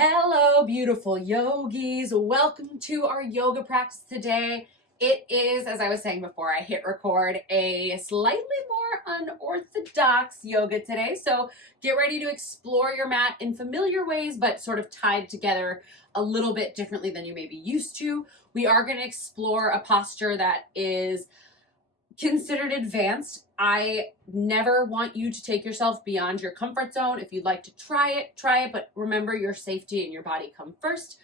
Hello, beautiful yogis. Welcome to our yoga practice today. It is, as I was saying before I hit record, a slightly more unorthodox yoga today. So get ready to explore your mat in familiar ways, but sort of tied together a little bit differently than you may be used to. We are going to explore a posture that is considered advanced. I never want you to take yourself beyond your comfort zone. If you'd like to try it, but remember your safety and your body come first.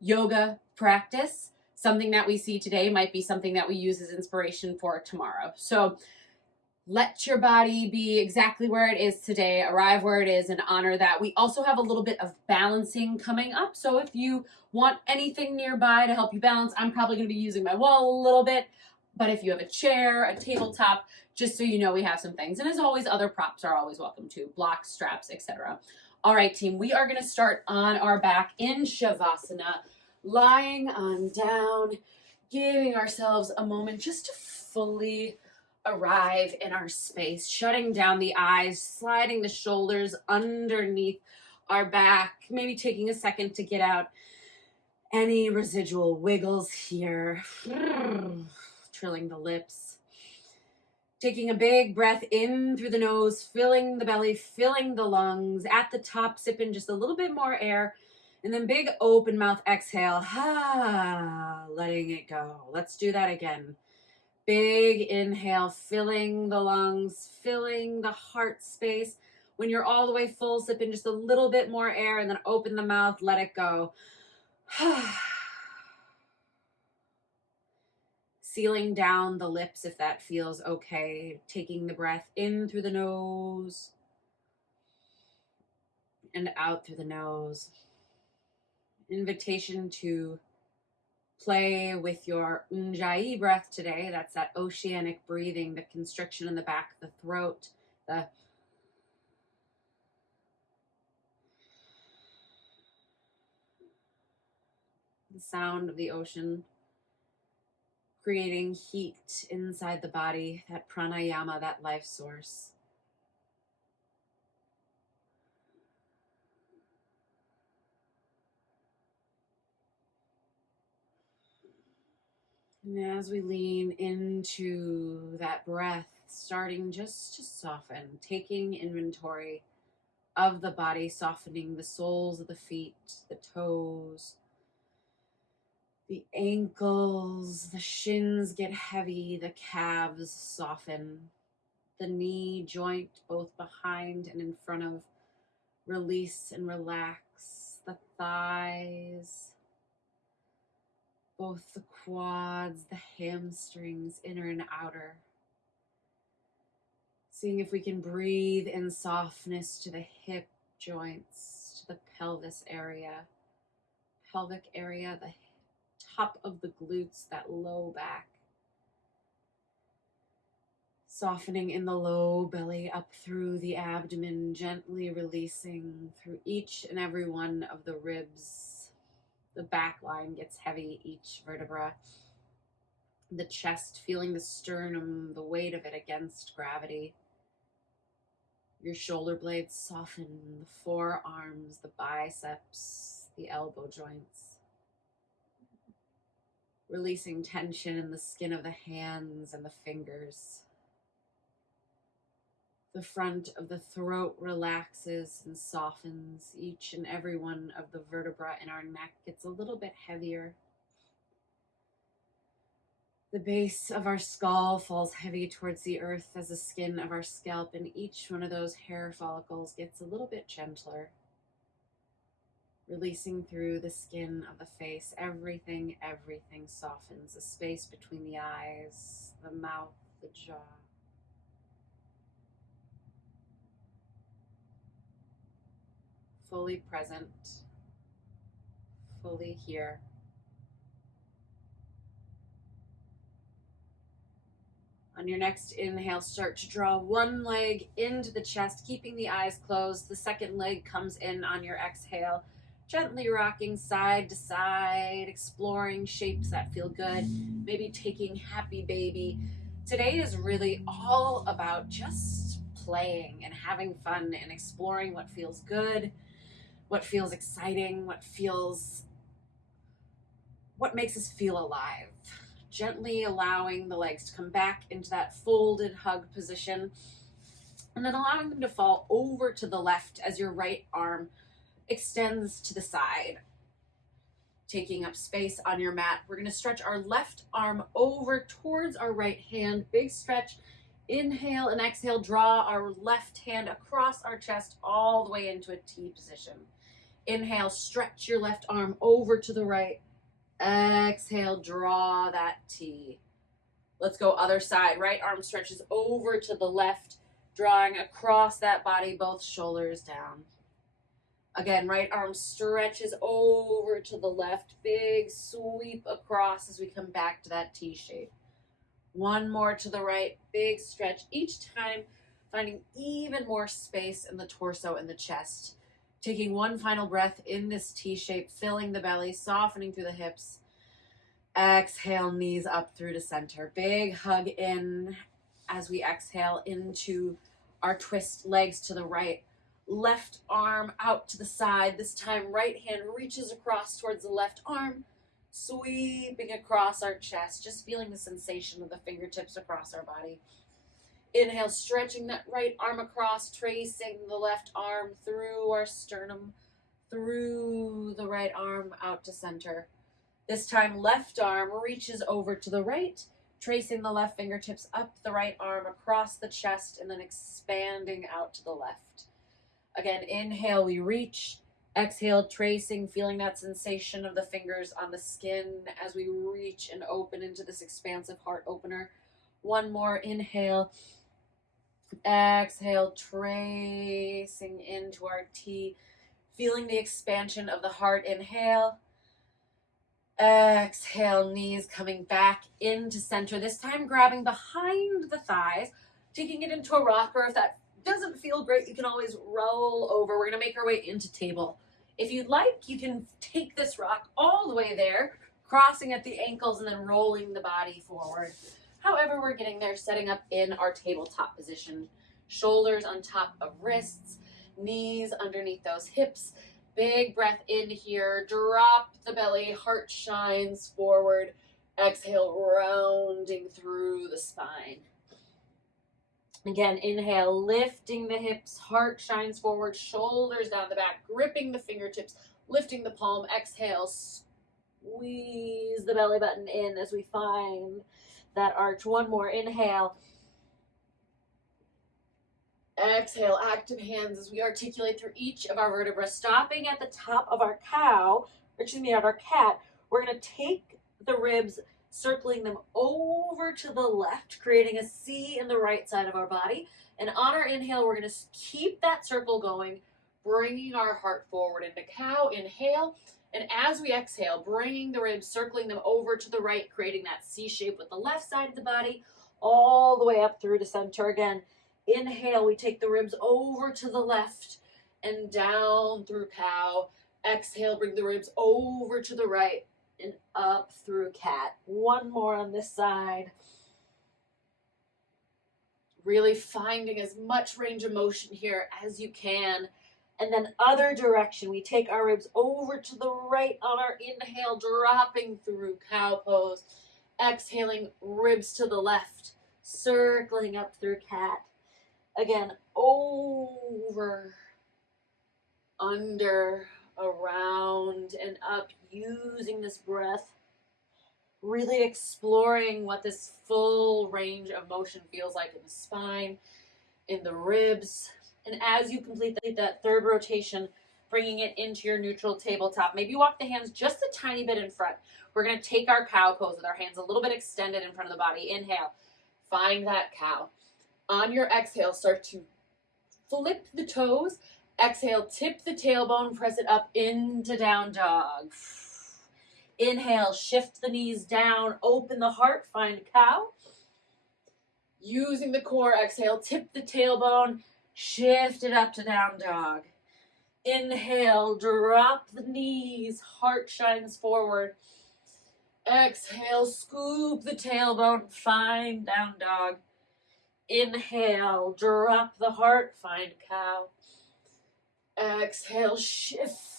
Yoga practice, something that we see today might be something that we use as inspiration for tomorrow. So let your body be exactly where it is today, arrive where it is, and honor that. We also have a little bit of balancing coming up. So if you want anything nearby to help you balance, I'm probably going to be using my wall a little bit. But if you have a chair, a tabletop, just so you know, we have some things. And as always, other props are always welcome too, blocks, straps, etc. All right, team, we are going to start on our back in Shavasana, lying on down, giving ourselves a moment just to fully arrive in our space, shutting down the eyes, sliding the shoulders underneath our back, maybe taking a second to get out any residual wiggles here. Trilling the lips. Taking a big breath in through the nose, filling the belly, filling the lungs. At the top, sipping just a little bit more air. And then big open mouth exhale. Letting it go. Let's do that again. Big inhale, filling the lungs, filling the heart space. When you're all the way full, sip in just a little bit more air and then open the mouth, let it go. Sealing down the lips if that feels okay. Taking the breath in through the nose and out through the nose. Invitation to play with your Ujjayi breath today. That's that oceanic breathing, the constriction in the back of the throat, the sound of the ocean, creating heat inside the body, that pranayama, that life source. And as we lean into that breath, starting just to soften, taking inventory of the body, softening the soles of the feet, the toes, the ankles, the shins get heavy, the calves soften, the knee joint, both behind and in front of, release and relax, the thighs, both the quads, the hamstrings, inner and outer. Seeing if we can breathe in softness to the hip joints, to the pelvis area, pelvic area, the top of the glutes, that low back. Softening in the low belly up through the abdomen, gently releasing through each and every one of the ribs. The back line gets heavy, each vertebra. The chest, feeling the sternum, the weight of it against gravity. Your shoulder blades soften, the forearms, the biceps, the elbow joints. Releasing tension in the skin of the hands and the fingers. The front of the throat relaxes and softens. Each and every one of the vertebrae in our neck gets a little bit heavier. The base of our skull falls heavy towards the earth as the skin of our scalp, and each one of those hair follicles gets a little bit gentler. Releasing through the skin of the face, everything softens. The space between the eyes, the mouth, the jaw. Fully present, fully here. On your next inhale, start to draw one leg into the chest, keeping the eyes closed. The second leg comes in on your exhale, gently rocking side to side, exploring shapes that feel good, maybe taking happy baby. Today is really all about just playing and having fun and exploring what feels good, what feels exciting, what makes us feel alive. Gently allowing the legs to come back into that folded hug position, and then allowing them to fall over to the left as your right arm extends to the side, taking up space on your mat. We're going to stretch our left arm over towards our right hand. Big stretch. Inhale and exhale. Draw our left hand across our chest all the way into a T position. Inhale, stretch your left arm over to the right. Exhale, draw that T. Let's go other side. Right arm stretches over to the left, drawing across that body, both shoulders down. Again, right arm stretches over to the left. Big sweep across as we come back to that T shape. One more to the right. Big stretch each time, finding even more space in the torso and the chest. Taking one final breath in this T shape, filling the belly, softening through the hips. Exhale, knees up through to center. Big hug in as we exhale into our twist, legs to the right. Left arm out to the side. This time, right hand reaches across towards the left arm, sweeping across our chest, just feeling the sensation of the fingertips across our body. Inhale, stretching that right arm across, tracing the left arm through our sternum, through the right arm out to center. This time, left arm reaches over to the right, tracing the left fingertips up the right arm across the chest and then expanding out to the left. Again, inhale, we reach. Exhale, tracing, feeling that sensation of the fingers on the skin as we reach and open into this expansive heart opener. One more, inhale. Exhale, tracing into our T, feeling the expansion of the heart. Inhale. Exhale, knees coming back into center. This time grabbing behind the thighs, taking it into a rocker. If that doesn't feel great, you can always roll over. We're going to make our way into table. If you'd like, you can take this rock all the way there, crossing at the ankles and then rolling the body forward. However we're getting there, setting up in our tabletop position. Shoulders on top of wrists, knees underneath those hips. Big breath in here, drop the belly, heart shines forward. Exhale, rounding through the spine. Again, inhale, lifting the hips, heart shines forward, shoulders down the back, gripping the fingertips, lifting the palm. Exhale, squeeze the belly button in as we find that arch. One more, inhale. Exhale, active hands as we articulate through each of our vertebrae, stopping at the top of our of our cat. We're going to take the ribs, circling them over to the left, creating a C in the right side of our body. And on our inhale, we're going to keep that circle going, bringing our heart forward into cow. Inhale. And as we exhale, bringing the ribs, circling them over to the right, creating that C shape with the left side of the body, all the way up through to center. Again, inhale, we take the ribs over to the left and down through cow. Exhale, bring the ribs over to the right and up through cat. One more on this side. Really finding as much range of motion here as you can. And then other direction, we take our ribs over to the right on our inhale, dropping through cow pose. Exhaling, ribs to the left, circling up through cat. Again, over, under, around, and up, using this breath, really exploring what this full range of motion feels like in the spine, in the ribs. And as you complete that third rotation, bringing it into your neutral tabletop, maybe walk the hands just a tiny bit in front. We're going to take our cow pose with our hands a little bit extended in front of the body. Inhale, find that cow. On your exhale, start to flip the toes. Exhale, tip the tailbone, press it up into down dog. Inhale, shift the knees down, open the heart, find cow. Using the core, exhale, tip the tailbone, shift it up to down dog. Inhale, drop the knees, heart shines forward. Exhale, scoop the tailbone, find down dog. Inhale, drop the heart, find cow. Exhale, shift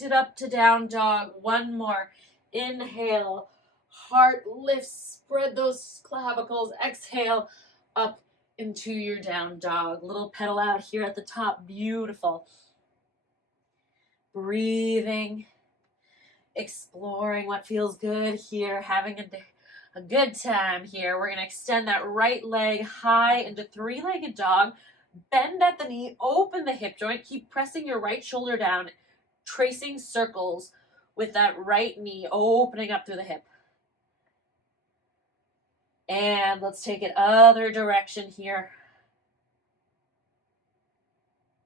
lift it up to down dog. One more. Inhale, heart lifts, spread those clavicles. Exhale, up into your down dog. Little pedal out here at the top. Beautiful. Breathing, exploring what feels good here, having a good time here. We're going to extend that right leg high into three-legged dog. Bend at the knee, open the hip joint. Keep pressing your right shoulder down, tracing circles with that right knee, opening up through the hip. And let's take it other direction here.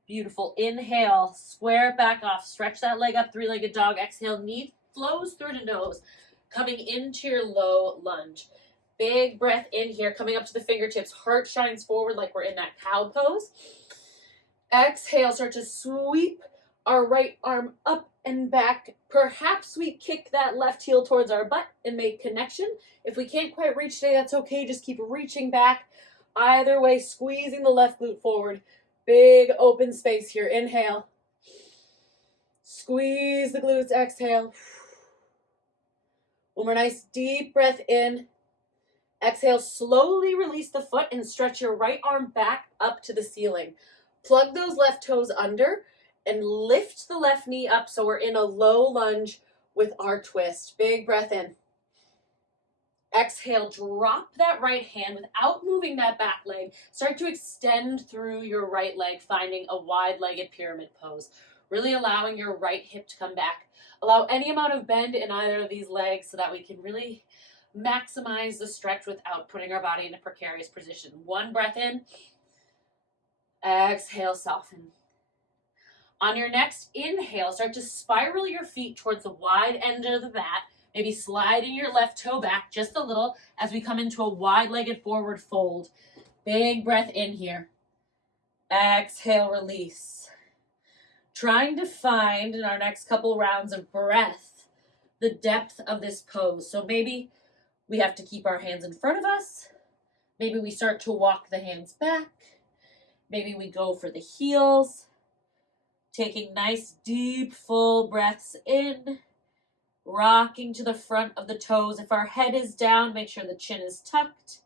Beautiful. Inhale, square it back off. Stretch that leg up, three-legged dog. Exhale, knee flows through to nose, coming into your low lunge. Big breath in here, coming up to the fingertips. Heart shines forward like we're in that cow pose. Exhale, start to sweep our right arm up and back. Perhaps we kick that left heel towards our butt and make connection. If we can't quite reach today, that's okay. Just keep reaching back. Either way, squeezing the left glute forward. Big open space here. Inhale. Squeeze the glutes. Exhale. One more nice deep breath in. Exhale, slowly release the foot and stretch your right arm back up to the ceiling. Plug those left toes under and lift the left knee up so we're in a low lunge with our twist. Big breath in. Exhale, drop that right hand without moving that back leg. Start to extend through your right leg, finding a wide-legged pyramid pose. Really allowing your right hip to come back. Allow any amount of bend in either of these legs so that we can really maximize the stretch without putting our body in a precarious position. One breath in. Exhale, soften. On your next inhale, start to spiral your feet towards the wide end of the mat. Maybe sliding your left toe back just a little as we come into a wide-legged forward fold. Big breath in here. Exhale, release. Trying to find in our next couple rounds of breath the depth of this pose. So maybe we have to keep our hands in front of us. Maybe we start to walk the hands back. Maybe we go for the heels. Taking nice, deep, full breaths in. Rocking to the front of the toes. If our head is down, make sure the chin is tucked.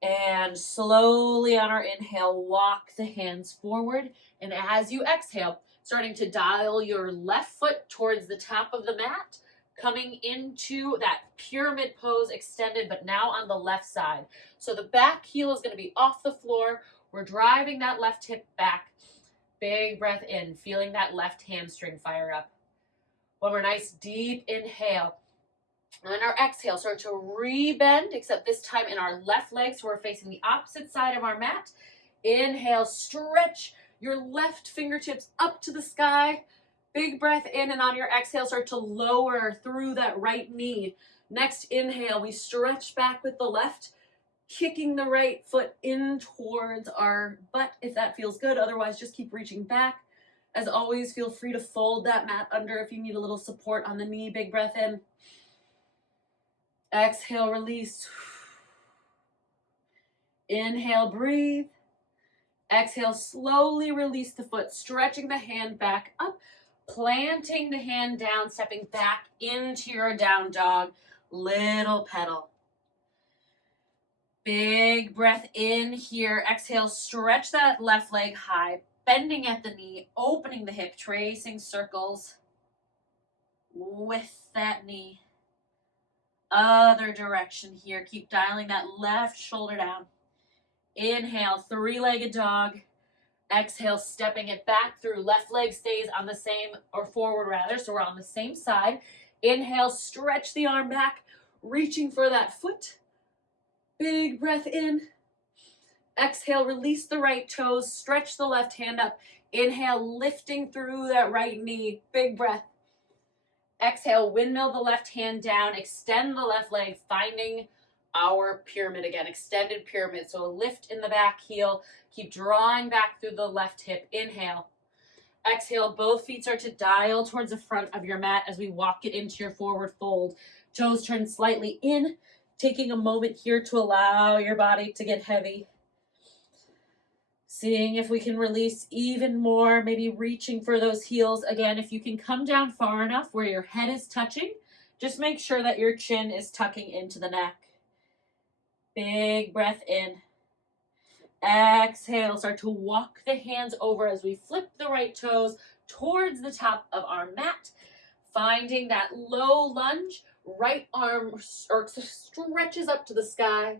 And slowly on our inhale, walk the hands forward. And as you exhale, starting to dial your left foot towards the top of the mat, coming into that pyramid pose extended, but now on the left side. So the back heel is going to be off the floor. We're driving that left hip back. Big breath in, feeling that left hamstring fire up. One more nice deep inhale. On our exhale, start to re-bend, except this time in our left leg, so we're facing the opposite side of our mat. Inhale, stretch your left fingertips up to the sky. Big breath in, and on your exhale, start to lower through that right knee. Next inhale, we stretch back with the left, kicking the right foot in towards our butt if that feels good. Otherwise, just keep reaching back. As always, feel free to fold that mat under if you need a little support on the knee. Big breath in. Exhale, release. Inhale, breathe. Exhale, slowly release the foot, stretching the hand back up, planting the hand down, stepping back into your down dog. Little pedal. Big breath in here. Exhale, stretch that left leg high. Bending at the knee, opening the hip, tracing circles with that knee. Other direction here. Keep dialing that left shoulder down. Inhale, three-legged dog. Exhale, stepping it back through. Left leg stays on the same, or forward rather, so we're on the same side. Inhale, stretch the arm back, reaching for that foot. Big breath in. Exhale, release the right toes, stretch the left hand up. Inhale, lifting through that right knee. Big breath. Exhale, windmill the left hand down, extend the left leg, finding our pyramid again, extended pyramid. So a lift in the back heel, keep drawing back through the left hip. Inhale. Exhale, both feet start to dial towards the front of your mat as we walk it into your forward fold. Toes turn slightly in, taking a moment here to allow your body to get heavy. Seeing if we can release even more, maybe reaching for those heels. Again, if you can come down far enough where your head is touching, just make sure that your chin is tucking into the neck. Big breath in. Exhale, start to walk the hands over as we flip the right toes towards the top of our mat, finding that low lunge, right arm stretches up to the sky.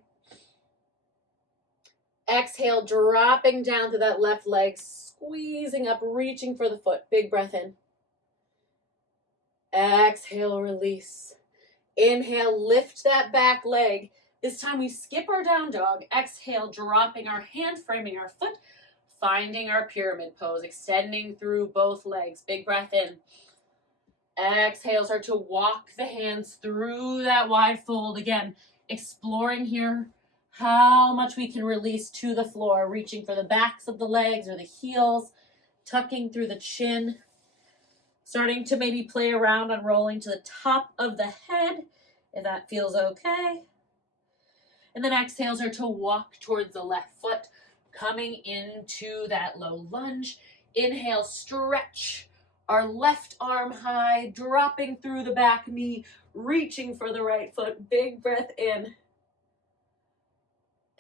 Exhale, dropping down to that left leg, squeezing up, reaching for the foot. Big breath in. Exhale, release. Inhale, lift that back leg. This time we skip our down dog. Exhale, dropping our hand, framing our foot, finding our pyramid pose, extending through both legs. Big breath in. Exhale, start to walk the hands through that wide fold. Again, exploring here how much we can release to the floor, reaching for the backs of the legs or the heels, tucking through the chin, starting to maybe play around on rolling to the top of the head, if that feels okay. And then exhales are to walk towards the left foot, coming into that low lunge. Inhale, stretch our left arm high, dropping through the back knee, reaching for the right foot. Big breath in.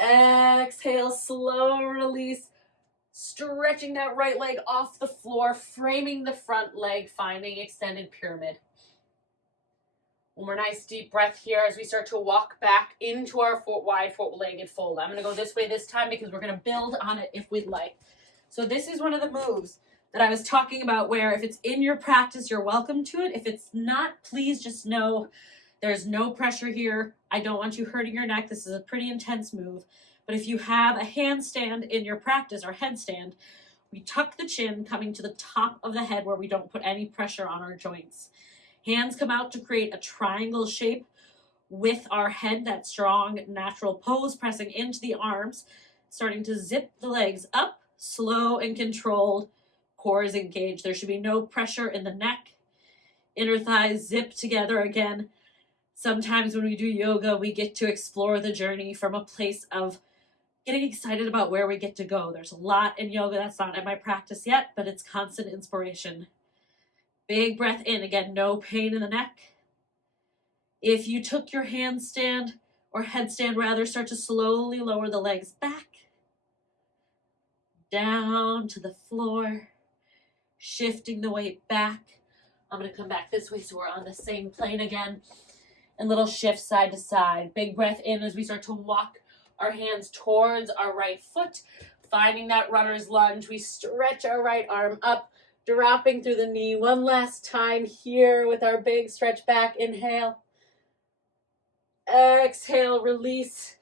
Exhale, slow release, stretching that right leg off the floor, framing the front leg, finding extended pyramid. One more nice deep breath here as we start to walk back into our wide four-legged fold. I'm going to go this way this time because we're going to build on it if we'd like. So this is one of the moves that I was talking about where if it's in your practice, you're welcome to it. If it's not, please just know there's no pressure here. I don't want you hurting your neck. This is a pretty intense move. But if you have a handstand in your practice or headstand, we tuck the chin coming to the top of the head where we don't put any pressure on our joints. Hands come out to create a triangle shape with our head, that strong natural pose, pressing into the arms, starting to zip the legs up, slow and controlled. Core is engaged. There should be no pressure in the neck. Inner thighs zip together again. Sometimes when we do yoga, we get to explore the journey from a place of getting excited about where we get to go. There's a lot in yoga that's not in my practice yet, but it's constant inspiration. Big breath in. Again, no pain in the neck. If you took your handstand or headstand rather, start to slowly lower the legs back, down to the floor, shifting the weight back. I'm going to come back this way so we're on the same plane again. And little shift side to side. Big breath in as we start to walk our hands towards our right foot, finding that runner's lunge. We stretch our right arm up, dropping through the knee. One last time here with our big stretch back. Inhale. Exhale, release.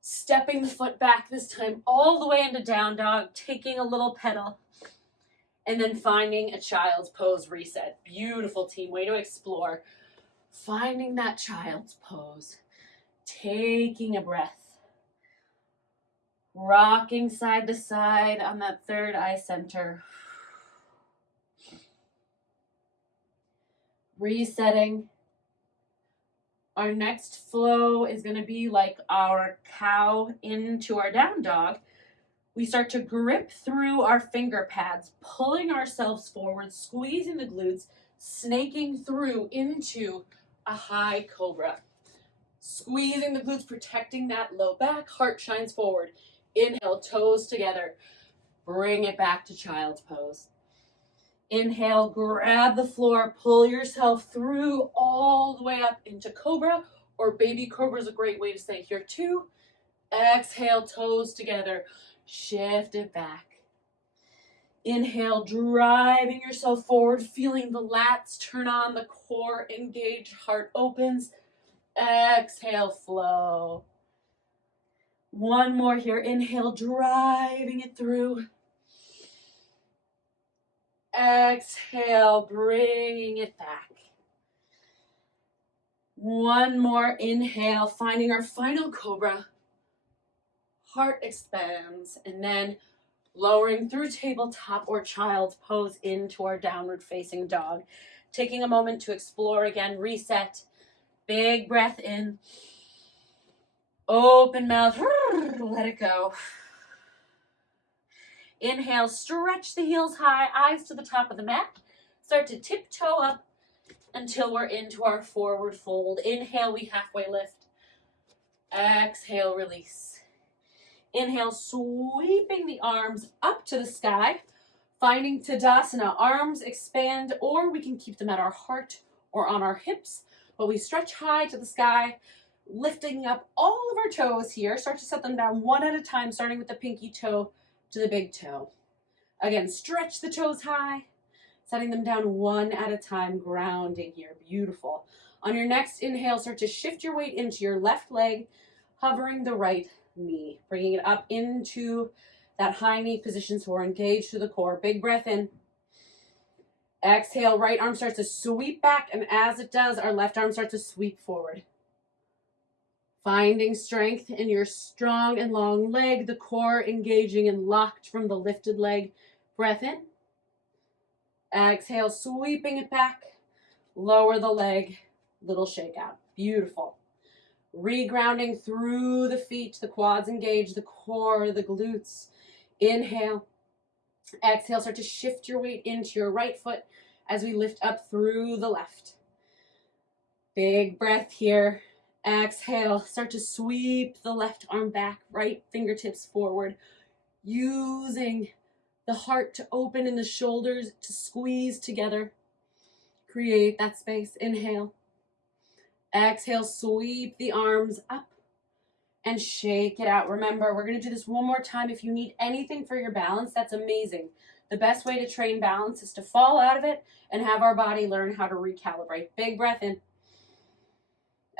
Stepping the foot back this time all the way into down dog, taking a little pedal, and then finding a child's pose reset. Beautiful, team. Way to explore. Finding that child's pose. Taking a breath. Rocking side to side on that third eye center. Resetting. Our next flow is going to be like our cow into our down dog. We start to grip through our finger pads, pulling ourselves forward, squeezing the glutes, snaking through into a high cobra. Squeezing the glutes, protecting that low back, heart shines forward. Inhale, toes together. Bring it back to child's pose. Inhale, grab the floor, pull yourself through all the way up into cobra, or baby cobra is a great way to stay here too. Exhale, toes together. Shift it back. Inhale, driving yourself forward, feeling the lats turn on, the core engage, heart opens. Exhale, flow. One more here. Inhale, driving it through. Exhale, bringing it back. One more inhale, finding our final cobra. Heart expands, and then lowering through tabletop or child's pose into our downward facing dog. Taking a moment to explore again, reset. Big breath in. Open mouth, let it go. Inhale, stretch the heels high, eyes to the top of the mat. Start to tiptoe up until we're into our forward fold. Inhale, we halfway lift. Exhale, release. Inhale, sweeping the arms up to the sky, finding Tadasana. Arms expand, or we can keep them at our heart or on our hips, but we stretch high to the sky, lifting up all of our toes here. Start to set them down one at a time, starting with the pinky toe to the big toe. Again, stretch the toes high, setting them down one at a time, grounding here. Beautiful. On your next inhale, start to shift your weight into your left leg, hovering the right knee, bringing it up into that high knee position so we're engaged through the core. Big breath in. Exhale, right arm starts to sweep back, and as it does, our left arm starts to sweep forward. Finding strength in your strong and long leg, the core engaging and locked from the lifted leg. Breath in. Exhale, sweeping it back. Lower the leg, little shake out. Beautiful. Regrounding through the feet, the quads engage, the core, the glutes. Inhale. Exhale, start to shift your weight into your right foot as we lift up through the left. Big breath here. Exhale, start to sweep the left arm back, right fingertips forward, using the heart to open and the shoulders to squeeze together. Create that space. Inhale. Exhale, sweep the arms up and shake it out. Remember, we're going to do this one more time. If you need anything for your balance, that's amazing. The best way to train balance is to fall out of it and have our body learn how to recalibrate. Big breath in.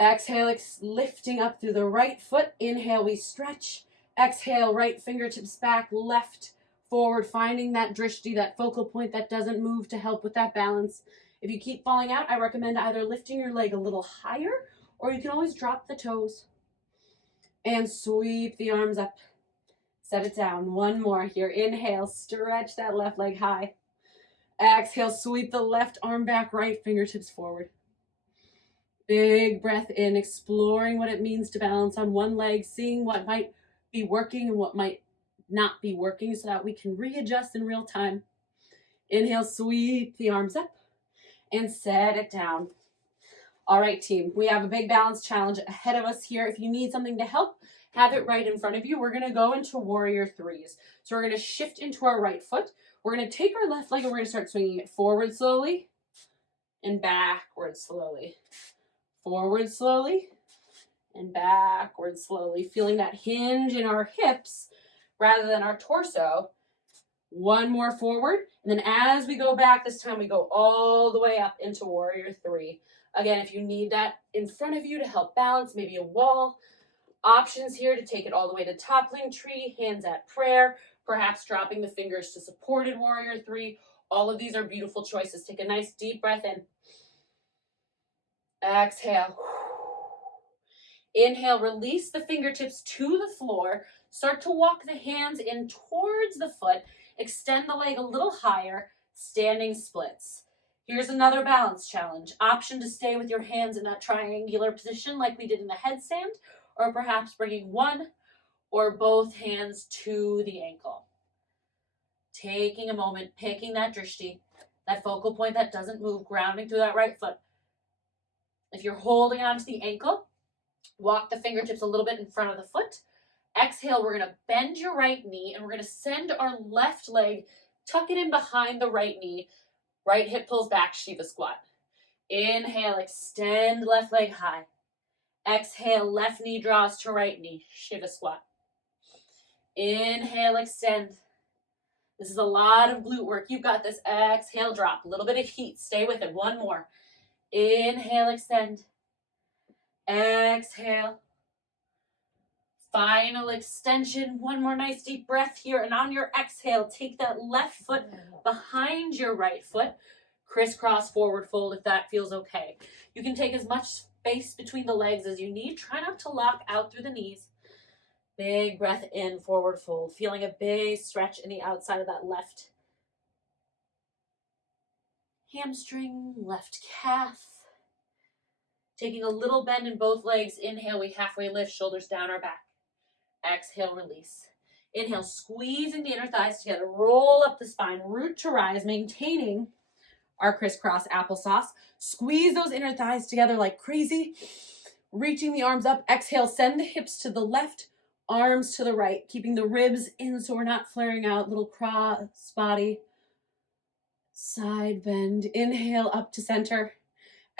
Exhale, lifting up through the right foot. Inhale, we stretch. Exhale, right fingertips back, left forward, finding that drishti, that focal point that doesn't move to help with that balance. If you keep falling out, I recommend either lifting your leg a little higher, or you can always drop the toes and sweep the arms up. Set it down. One more here. Inhale, stretch that left leg high. Exhale, sweep the left arm back, right fingertips forward. Big breath in, exploring what it means to balance on one leg, seeing what might be working and what might not be working so that we can readjust in real time. Inhale, sweep the arms up and set it down. All right, team, we have a big balance challenge ahead of us here. If you need something to help, have it right in front of you. We're going to go into warrior threes. So we're going to shift into our right foot. We're going to take our left leg and we're going to start swinging it forward slowly and backward slowly. Forward slowly and backward slowly, feeling that hinge in our hips rather than our torso. One more forward, and then as we go back, this time we go all the way up into warrior three. Again, if you need that in front of you to help balance, maybe a wall, options here to take it all the way to toppling tree, hands at prayer, perhaps dropping the fingers to supported warrior three. All of these are beautiful choices. Take a nice deep breath in. Exhale. Inhale, release the fingertips to the floor. Start to walk the hands in towards the foot. Extend the leg a little higher, standing splits. Here's another balance challenge. Option to stay with your hands in that triangular position like we did in the headstand, or perhaps bringing one or both hands to the ankle. Taking a moment, picking that drishti, that focal point that doesn't move, grounding through that right foot. If you're holding onto the ankle, walk the fingertips a little bit in front of the foot. Exhale, we're going to bend your right knee and we're going to send our left leg, tuck it in behind the right knee. Right hip pulls back, Shiva squat. Inhale, extend left leg high. Exhale, left knee draws to right knee, Shiva squat. Inhale, extend. This is a lot of glute work. You've got this. Exhale, drop. A little bit of heat. Stay with it. One more. Inhale, extend. Exhale. Final extension. One more nice deep breath here. And on your exhale, take that left foot behind your right foot. Crisscross forward fold if that feels okay. You can take as much space between the legs as you need. Try not to lock out through the knees. Big breath in, forward fold. Feeling a big stretch in the outside of that left hamstring, left calf. Taking a little bend in both legs. Inhale, we halfway lift, shoulders down our back. Exhale, release. Inhale, squeezing the inner thighs together. Roll up the spine, root to rise, maintaining our crisscross applesauce. Squeeze those inner thighs together like crazy. Reaching the arms up. Exhale, send the hips to the left, arms to the right, keeping the ribs in so we're not flaring out. Little cross body. Side bend. Inhale, up to center.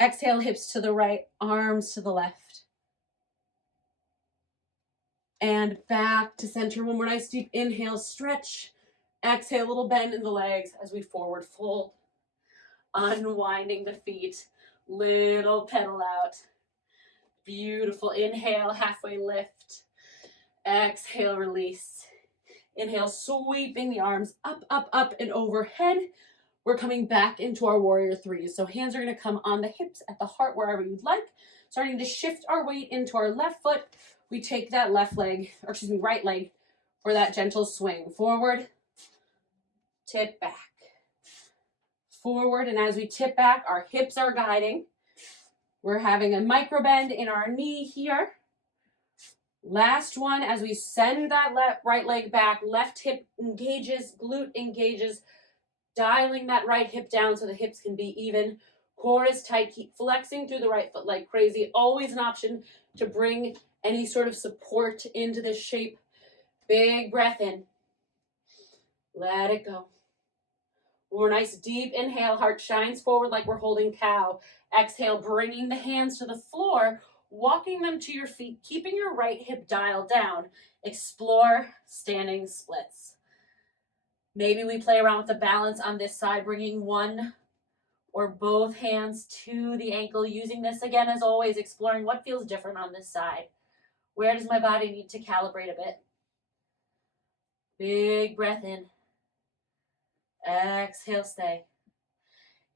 Exhale, hips to the right, arms to the left. And back to center. One more nice deep inhale, stretch. Exhale, little bend in the legs as we forward fold. Unwinding the feet, little pedal out. Beautiful. Inhale, halfway lift. Exhale, release. Inhale, sweeping the arms up, up, up, and overhead. We're coming back into our warrior threes. So hands are going to come on the hips, at the heart, wherever you'd like. Starting to shift our weight into our left foot. We take that right leg for that gentle swing. Forward, tip back. Forward, and as we tip back, our hips are guiding. We're having a micro bend in our knee here. Last one, as we send that right leg back, left hip engages, glute engages, dialing that right hip down so the hips can be even. Core is tight. Keep flexing through the right foot like crazy. Always an option to bring any sort of support into this shape. Big breath in. Let it go. One more nice deep inhale. Heart shines forward like we're holding cow. Exhale, bringing the hands to the floor, walking them to your feet, keeping your right hip dialed down. Explore standing splits. Maybe we play around with the balance on this side, bringing one or both hands to the ankle. Using this again, as always, exploring what feels different on this side. Where does my body need to calibrate a bit? Big breath in. Exhale, stay.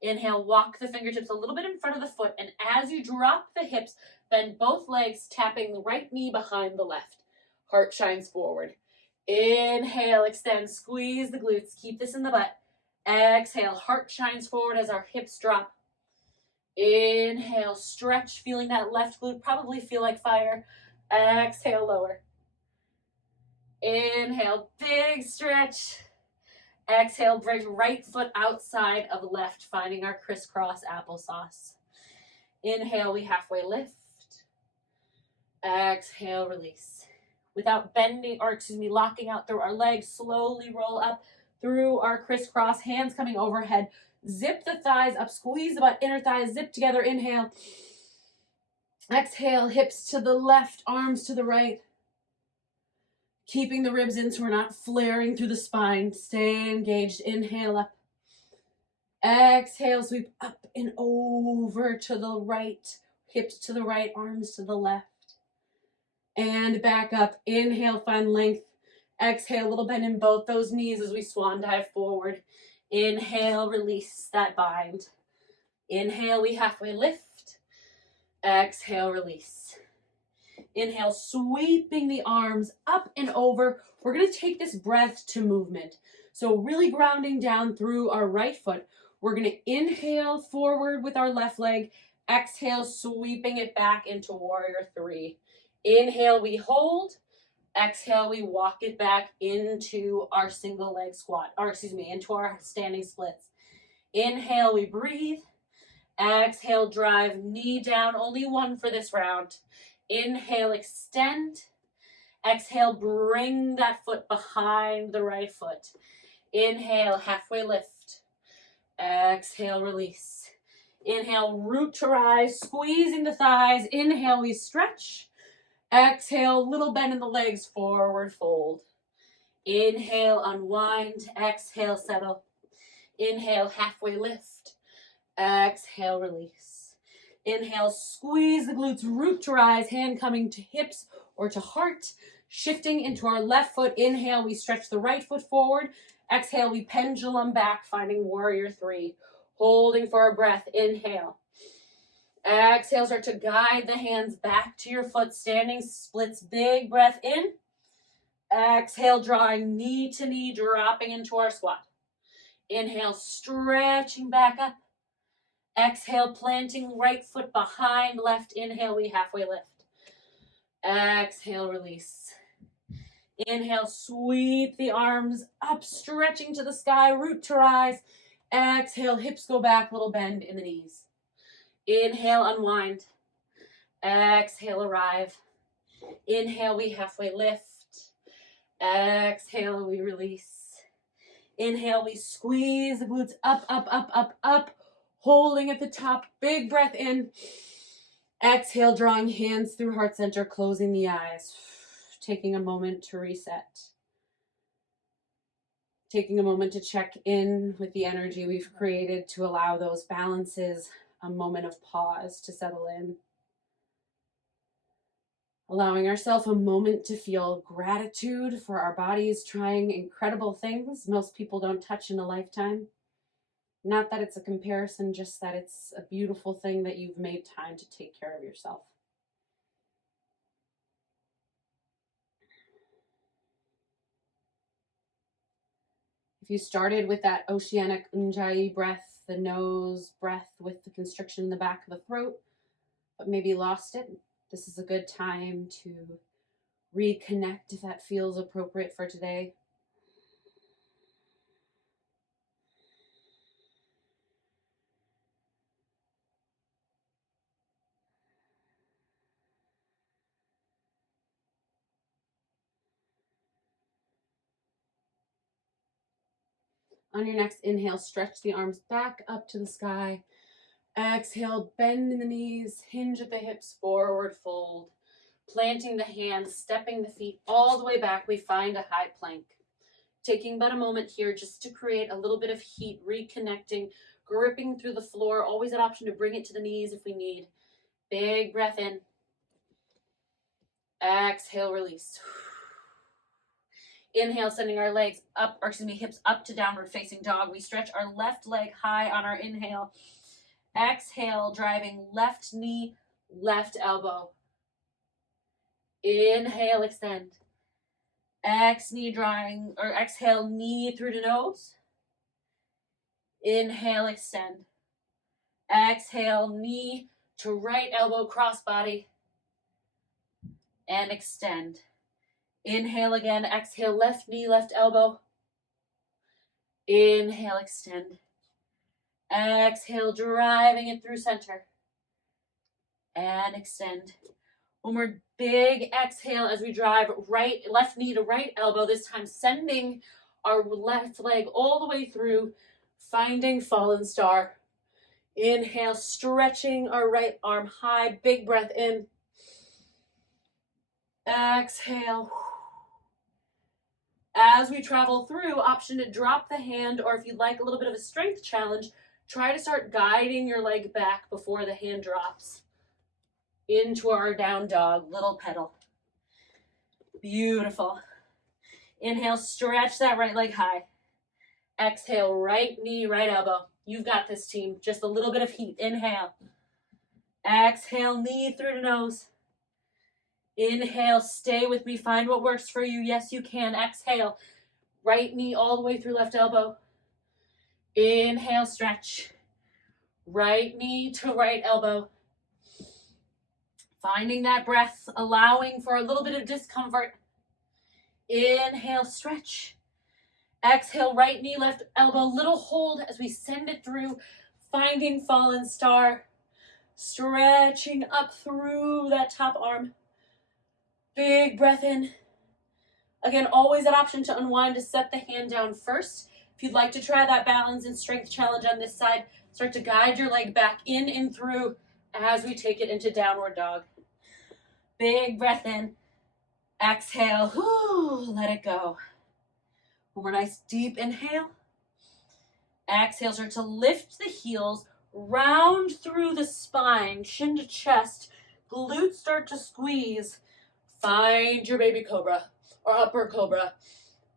Inhale, walk the fingertips a little bit in front of the foot, and as you drop the hips, bend both legs, tapping the right knee behind the left. Heart shines forward. Inhale, extend, squeeze the glutes. Keep this in the butt. Exhale, heart shines forward as our hips drop. Inhale, stretch, feeling that left glute probably feel like fire. Exhale, lower. Inhale, big stretch. Exhale, bring right foot outside of left, finding our crisscross applesauce. Inhale, we halfway lift. Exhale, release. Without locking out through our legs, slowly roll up through our crisscross, hands coming overhead. Zip the thighs up, squeeze the butt, inner thighs, zip together, inhale. Exhale, hips to the left, arms to the right. Keeping the ribs in so we're not flaring through the spine. Stay engaged. Inhale up. Exhale, sweep up and over to the right. Hips to the right, arms to the left. And back up. Inhale, find length. Exhale, a little bend in both those knees as we swan dive forward. Inhale, release that bind. Inhale, we halfway lift. Exhale, release. Inhale, sweeping the arms up and over. We're going to take this breath to movement. So really grounding down through our right foot. We're going to inhale forward with our left leg. Exhale, sweeping it back into warrior three. Inhale, we hold. Exhale, we walk it back into our single leg squat, into our standing splits. Inhale, we breathe. Exhale, drive knee down. Only one for this round. Inhale, extend. Exhale, bring that foot behind the right foot. Inhale, halfway lift. Exhale, release. Inhale, root to rise, squeezing the thighs. Inhale, we stretch. Exhale, little bend in the legs, forward fold. Inhale, unwind. Exhale, settle. Inhale, halfway lift. Exhale, release. Inhale, squeeze the glutes, root to rise, hand coming to hips or to heart. Shifting into our left foot. Inhale, we stretch the right foot forward. Exhale, we pendulum back, finding warrior three. Holding for our breath. Inhale. Exhale, start to guide the hands back to your foot. Standing splits, big breath in. Exhale, drawing knee to knee, dropping into our squat. Inhale, stretching back up. Exhale, planting right foot behind left. Inhale, we halfway lift. Exhale, release. Inhale, sweep the arms up, stretching to the sky, root to rise. Exhale, hips go back, little bend in the knees. Inhale, unwind. Exhale, arrive. Inhale, we halfway lift. Exhale, we release. Inhale, we squeeze the glutes up, up, up, up, up, holding at the top. Big breath in. Exhale, drawing hands through heart center, closing the eyes. Taking a moment to reset. Taking a moment to check in with the energy we've created to allow those balances a moment of pause to settle in. Allowing ourselves a moment to feel gratitude for our bodies trying incredible things most people don't touch in a lifetime. Not that it's a comparison, just that it's a beautiful thing that you've made time to take care of yourself. If you started with that oceanic Ujjayi breath, the nose breath with the constriction in the back of the throat, but maybe lost it, this is a good time to reconnect if that feels appropriate for today. On your next inhale, stretch the arms back up to the sky. Exhale, bend in the knees, hinge at the hips, forward fold. Planting the hands, stepping the feet all the way back, we find a high plank. Taking but a moment here just to create a little bit of heat, reconnecting, gripping through the floor. Always an option to bring it to the knees if we need. Big breath in. Exhale, release. Inhale, sending our legs up, or excuse me, hips up to downward facing dog. We stretch our left leg high on our inhale. Exhale, driving left knee, left elbow. Inhale, extend. Exhale, knee through the nose. Inhale, extend. Exhale, knee to right elbow, cross body. And extend. Inhale again, exhale, left knee, left elbow. Inhale, extend. Exhale, driving it through center. And extend. One more big exhale as we drive left knee to right elbow, this time sending our left leg all the way through, finding fallen star. Inhale, stretching our right arm high, big breath in. Exhale. As we travel through, option to drop the hand, or if you'd like a little bit of a strength challenge, try to start guiding your leg back before the hand drops. Into our down dog, little pedal. Beautiful. Inhale, stretch that right leg high. Exhale, right knee, right elbow. You've got this, team. Just a little bit of heat. Inhale. Exhale, knee through the nose. Inhale, stay with me. Find what works for you. Yes, you can. Exhale, right knee all the way through left elbow. Inhale, stretch. Right knee to right elbow. Finding that breath, allowing for a little bit of discomfort. Inhale, stretch. Exhale, right knee, left elbow, little hold as we send it through, finding fallen star. Stretching up through that top arm. Big breath in. Again, always an option to unwind, to set the hand down first. If you'd like to try that balance and strength challenge on this side, start to guide your leg back in and through as we take it into downward dog. Big breath in. Exhale. Whew, let it go. One more nice deep inhale. Exhale, start to lift the heels, round through the spine, chin to chest. Glutes start to squeeze. Find your baby cobra or upper cobra.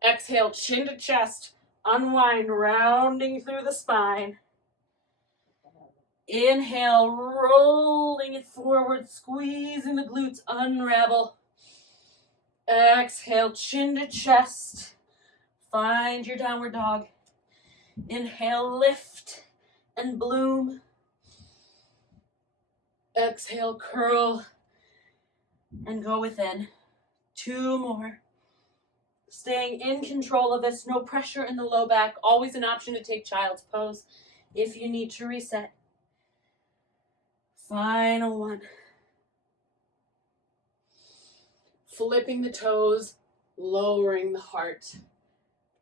Exhale, chin to chest. Unwind, rounding through the spine. Inhale, rolling it forward, squeezing the glutes, unravel. Exhale, chin to chest. Find your downward dog. Inhale, lift and bloom. Exhale, curl and go within. Two more. Staying in control of this, no pressure in the low back. Always an option to take child's pose if you need to reset. Final one. Flipping the toes, lowering the heart.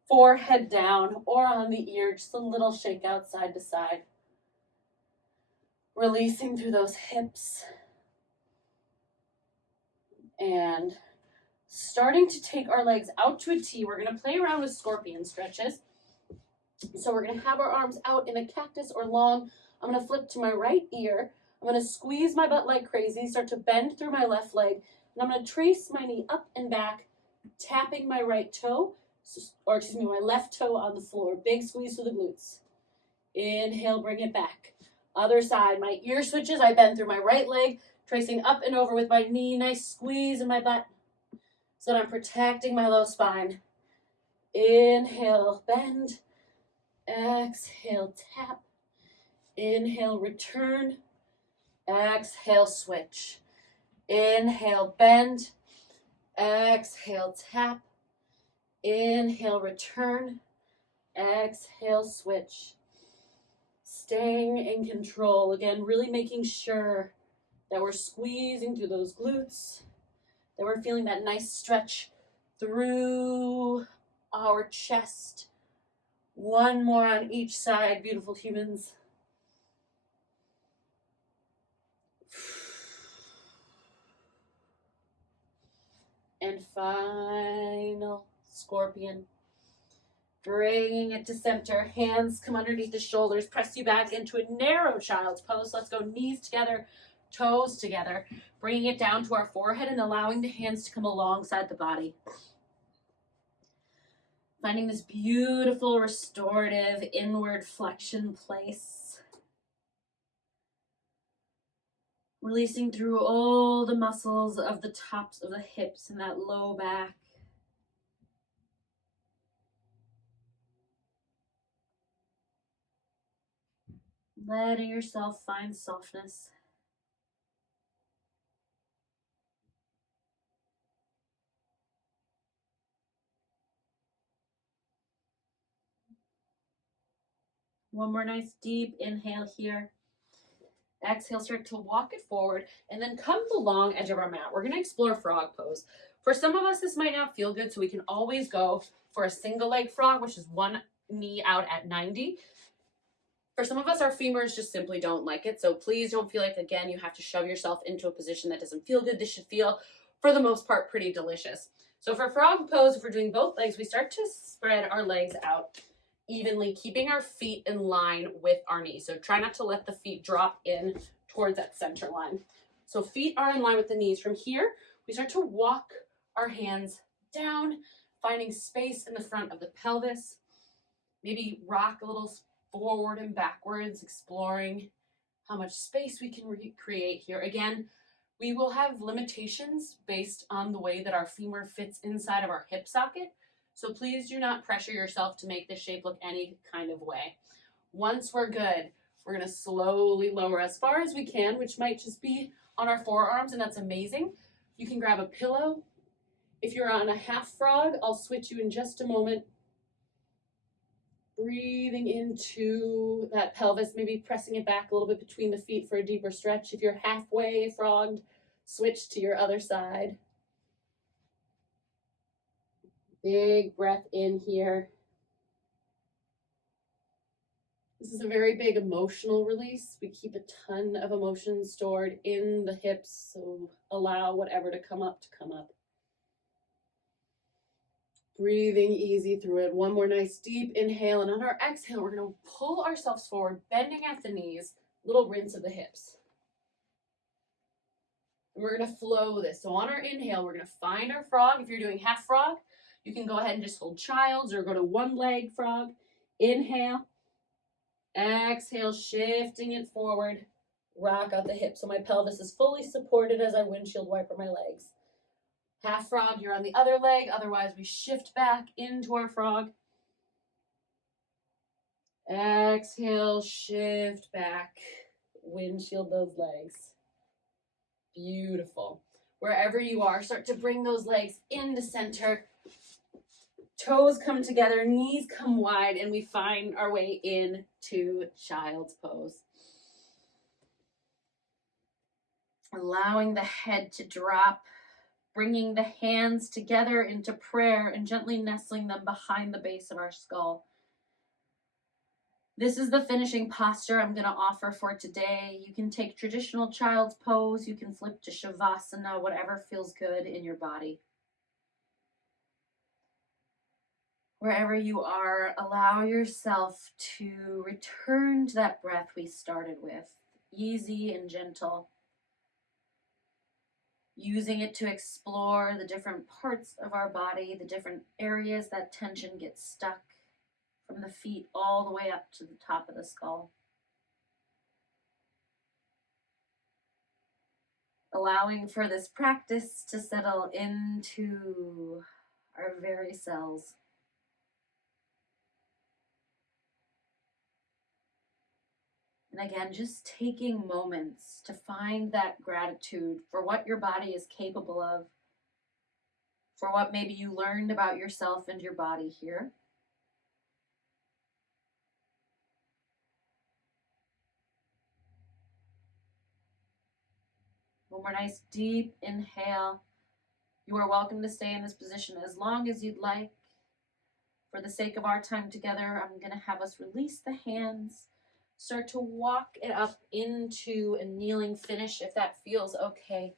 Forehead down or on the ear, just a little shake out side to side. Releasing through those hips. And starting to take our legs out to a T. We're going to play around with scorpion stretches. So we're going to have our arms out in a cactus or long. I'm going to flip to my right ear. I'm going to squeeze my butt like crazy, start to bend through my left leg. And I'm going to trace my knee up and back, tapping my right toe, or excuse me, my left toe on the floor. Big squeeze to the glutes. Inhale, bring it back. Other side, my ear switches. I bend through my right leg, tracing up and over with my knee. Nice squeeze in my butt so that I'm protecting my low spine. Inhale, bend. Exhale, tap. Inhale, return. Exhale, switch. Inhale, bend. Exhale, tap. Inhale, return. Exhale, switch. Staying in control. Again, really making sure that we're squeezing through those glutes, that we're feeling that nice stretch through our chest. One more on each side, beautiful humans. And final scorpion. Bringing it to center. Hands come underneath the shoulders. Press you back into a narrow child's pose. Let's go knees together, toes together. Bringing it down to our forehead and allowing the hands to come alongside the body. Finding this beautiful restorative inward flexion place. Releasing through all the muscles of the tops of the hips and that low back. Letting yourself find softness. One more nice deep inhale here. Exhale, start to walk it forward and then come to the long edge of our mat. We're going to explore frog pose. For some of us, this might not feel good, so we can always go for a single leg frog, which is one knee out at 90. For some of us, our femurs just simply don't like it. So please don't feel like, again, you have to shove yourself into a position that doesn't feel good. This should feel, for the most part, pretty delicious. So for frog pose, if we're doing both legs, we start to spread our legs out evenly, keeping our feet in line with our knees. So try not to let the feet drop in towards that center line. So feet are in line with the knees. From here, we start to walk our hands down, finding space in the front of the pelvis. Maybe rock a little forward and backwards, exploring how much space we can create here. Again, we will have limitations based on the way that our femur fits inside of our hip socket. So please do not pressure yourself to make this shape look any kind of way. Once we're good, we're going to slowly lower as far as we can, which might just be on our forearms, and that's amazing. You can grab a pillow. If you're on a half frog, I'll switch you in just a moment. Breathing into that pelvis, maybe pressing it back a little bit between the feet for a deeper stretch. If you're halfway frogged, switch to your other side. Big breath in here. This is a very big emotional release. We keep a ton of emotions stored in the hips, so allow whatever to come up. Breathing easy through it. One more nice deep inhale, and on our exhale, we're going to pull ourselves forward, bending at the knees, little rinse of the hips. And we're going to flow this. So on our inhale, we're going to find our frog. If you're doing half frog, you can go ahead and just hold child's or go to one leg frog. Inhale. Exhale, shifting it forward. Rock out the hips so my pelvis is fully supported as I windshield wiper my legs. Half frog, you're on the other leg. Otherwise, we shift back into our frog. Exhale, shift back. Windshield those legs. Beautiful. Wherever you are, start to bring those legs into center. Toes come together, knees come wide, and we find our way into child's pose. Allowing the head to drop, bringing the hands together into prayer and gently nestling them behind the base of our skull. This is the finishing posture I'm going to offer for today. You can take traditional child's pose, you can flip to Shavasana, whatever feels good in your body. Wherever you are, allow yourself to return to that breath we started with, easy and gentle, using it to explore the different parts of our body, the different areas that tension gets stuck, from the feet all the way up to the top of the skull. Allowing for this practice to settle into our very cells. And again, just taking moments to find that gratitude for what your body is capable of, for what maybe you learned about yourself and your body here. One more nice deep inhale. You are welcome to stay in this position as long as you'd like. For the sake of our time together, I'm going to have us release the hands, start to walk it up into a kneeling finish if that feels okay.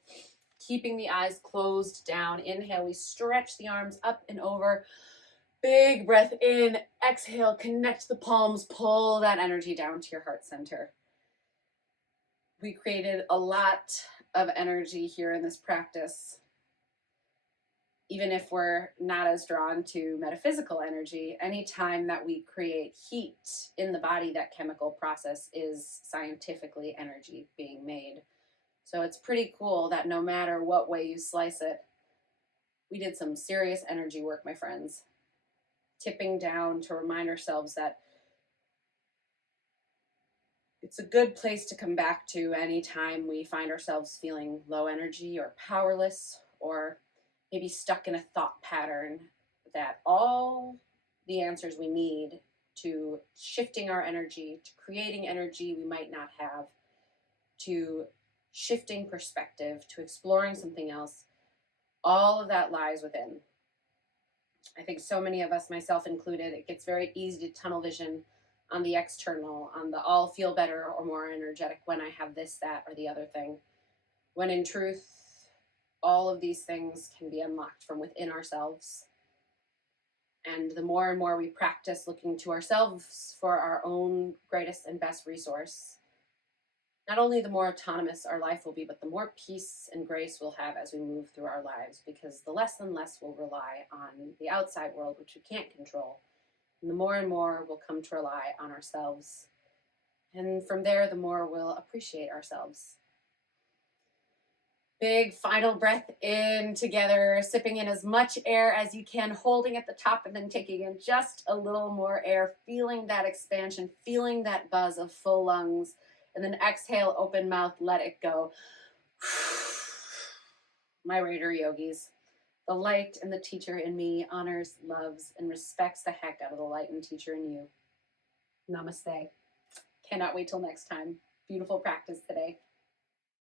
Keeping the eyes closed down. Inhale, we stretch the arms up and over. Big breath in. Exhale, connect the palms, pull that energy down to your heart center. We created a lot of energy here in this practice. Even if we're not as drawn to metaphysical energy, anytime that we create heat in the body, that chemical process is scientifically energy being made. So it's pretty cool that no matter what way you slice it, we did some serious energy work, my friends. Tipping down to remind ourselves that it's a good place to come back to anytime we find ourselves feeling low energy or powerless, or maybe stuck in a thought pattern, that all the answers we need to shifting our energy, to creating energy we might not have, to shifting perspective, to exploring something else, all of that lies within. I think so many of us, myself included, it gets very easy to tunnel vision on the external, on the I'll feel better or more energetic when I have this, that, or the other thing. When in truth, all of these things can be unlocked from within ourselves. And the more and more we practice looking to ourselves for our own greatest and best resource, not only the more autonomous our life will be, but the more peace and grace we'll have as we move through our lives, because the less and less we'll rely on the outside world, which we can't control. And the more and more we'll come to rely on ourselves. And from there, the more we'll appreciate ourselves. Big final breath in together, sipping in as much air as you can, holding at the top and then taking in just a little more air, feeling that expansion, feeling that buzz of full lungs, and then exhale, open mouth, let it go. My Raider yogis, the light and the teacher in me honors, loves, and respects the heck out of the light and teacher in you. Namaste. Cannot wait till next time. Beautiful practice today.